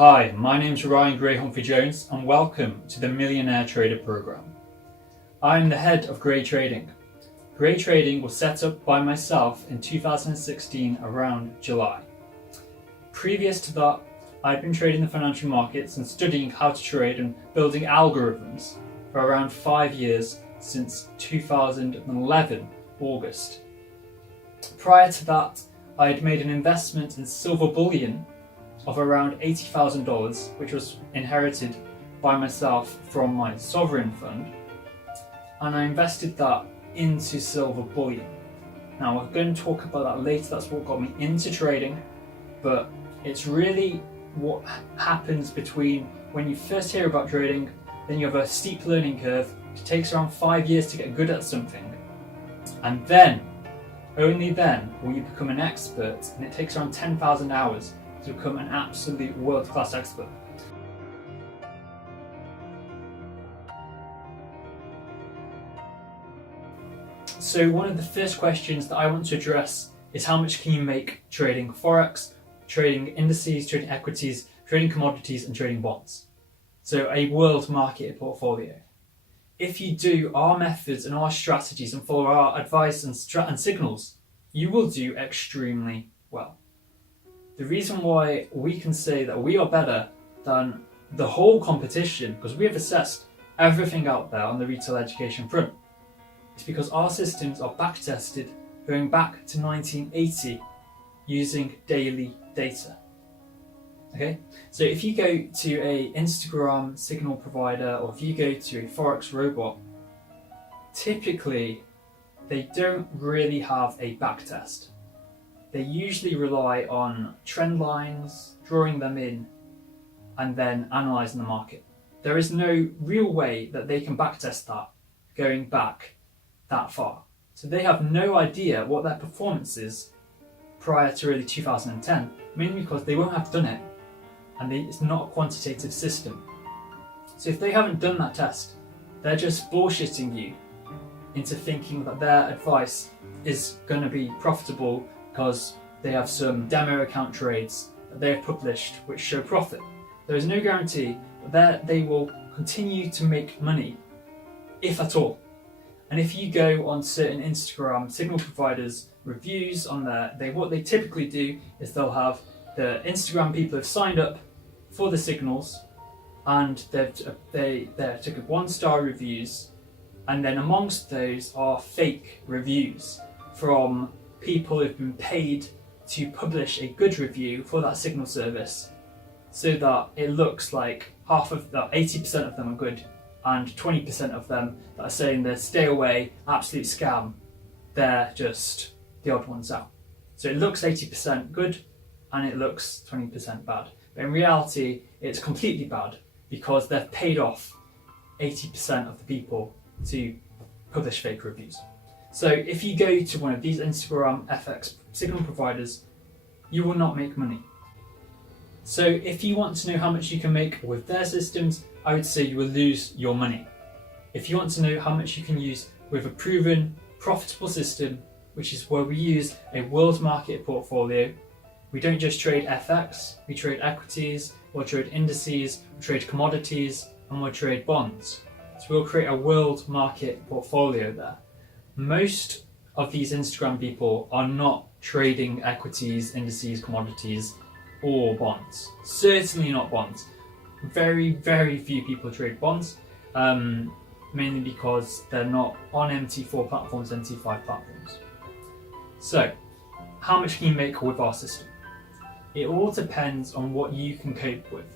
Hi, my name's Ryanhomfrayjones and welcome to the Millionaire Trader Program. I'm the head of Grey Trading. Grey Trading was set up by myself in 2016 around July. Previous to that, I've been trading the financial markets and studying how to trade and building algorithms for around 5 years since 2011 August. Prior to that, I had made an investment in silver bullion of around $80,000, which was inherited by myself from my sovereign fund, and I invested that into silver bullion. Now we're going to talk about that later. That's what got me into trading, but it's really what happens between when you first hear about trading, then you have a steep learning curve. It takes around 5 years to get good at something, and then only then will you become an expert, and it takes around 10,000 hours to become an absolute world-class expert. So one of the first questions that I want to address is how much can you make trading Forex, trading indices, trading equities, trading commodities and trading bonds. So a world market portfolio. If you do our methods and our strategies and follow our advice and signals, you will do extremely well. The reason why we can say that we are better than the whole competition, because we have assessed everything out there on the retail education front, is because our systems are back tested going back to 1980 using daily data. Okay, so if you go to a Instagram signal provider or if you go to a Forex robot, typically they don't really have a back test. They usually rely on trend lines, drawing them in, and then analysing the market. There is no real way that they can backtest that going back that far. So they have no idea what their performance is prior to early 2010, mainly because they won't have done it, and it's not a quantitative system. So if they haven't done that test, they're just bullshitting you into thinking that their advice is going to be profitable because they have some demo account trades that they have published which show profit. There is no guarantee that they will continue to make money, if at all. And if you go on certain Instagram signal providers reviews on there, what they typically do is they'll have the Instagram people have signed up for the signals and they're took 1-star reviews, and then amongst those are fake reviews from people who've been paid to publish a good review for that signal service, so that it looks like half of that, 80% of them are good, and 20% of them that are saying they're stay away, absolute scam, they're just the odd ones out. So it looks 80% good and it looks 20% bad. But in reality, it's completely bad because they've paid off 80% of the people to publish fake reviews. So if you go to one of these Instagram FX signal providers, you will not make money. So if you want to know how much you can make with their systems, I would say you will lose your money. If you want to know how much you can use with a proven, profitable system, which is where we use a world market portfolio, we don't just trade FX, we trade equities, we'll trade indices, we'll trade commodities, and we'll trade bonds. So we'll create a world market portfolio there. Most of these Instagram people are not trading equities, indices, commodities, or bonds. Certainly not bonds. Very, very few people trade bonds, mainly because they're not on MT4 platforms, MT5 platforms. So, how much can you make with our system? It all depends on what you can cope with.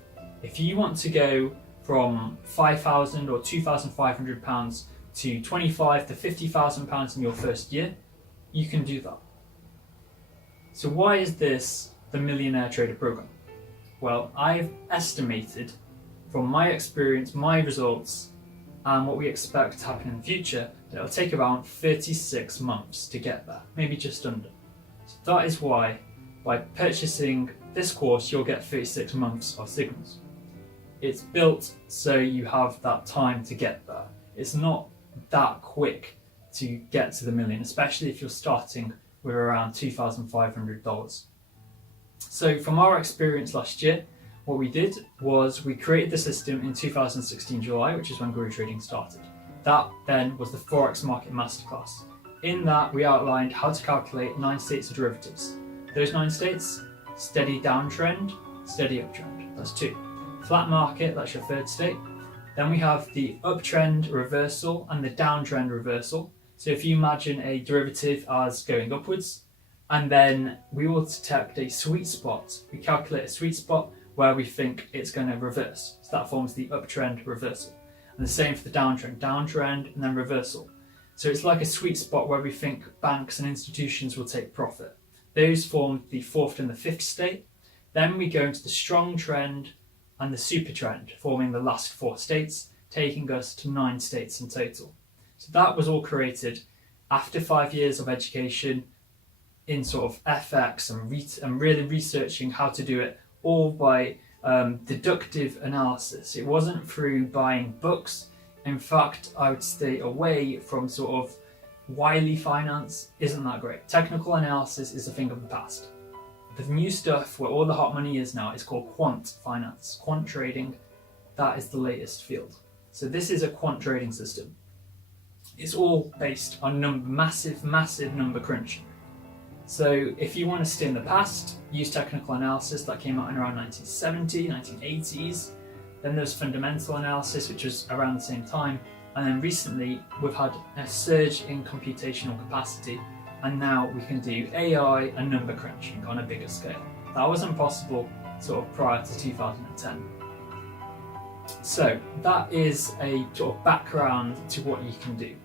If you want to go from £5,000 or £2,500 to £25,000 to £50,000 in your first year, you can do that. So why is this the Millionaire Trader Program? Well, I've estimated from my experience, my results, and what we expect to happen in the future, that it'll take around 36 months to get there, maybe just under. So that is why, by purchasing this course, you'll get 36 months of signals. It's built so you have that time to get there. It's not that quick to get to the million, especially if you're starting with around $2,500. So from our experience last year, what we did was we created the system in 2016 July, which is when guru trading started. That then was the Forex Market Masterclass. In that, we outlined how to calculate 9 states of derivatives. Those 9 states: steady downtrend, steady uptrend. That's 2. Flat market, that's your 3rd state. Then we have the uptrend reversal and the downtrend reversal. So if you imagine a derivative as going upwards, and then we will detect a sweet spot. We calculate a sweet spot where we think it's going to reverse. So that forms the uptrend reversal. And the same for the downtrend, and then reversal. So it's like a sweet spot where we think banks and institutions will take profit. Those form the 4th and the 5th state. Then we go into the strong trend and the super trend, forming the last 4 states, taking us to 9 states in total. So that was all created after 5 years of education in sort of FX and really researching how to do it all by deductive analysis. It wasn't through buying books. In fact, I would stay away from sort of wily finance. Isn't that great? Technical analysis is a thing of the past. The new stuff where all the hot money is now is called quant finance, quant trading. That is the latest field. So this is a quant trading system. It's all based on massive number crunching. So if you want to stay in the past, use technical analysis. That came out in around 1970, 1980s. Then there's fundamental analysis, which was around the same time. And then recently, we've had a surge in computational capacity. And now we can do AI and number crunching on a bigger scale. That wasn't possible sort of prior to 2010. So that is a sort of background to what you can do.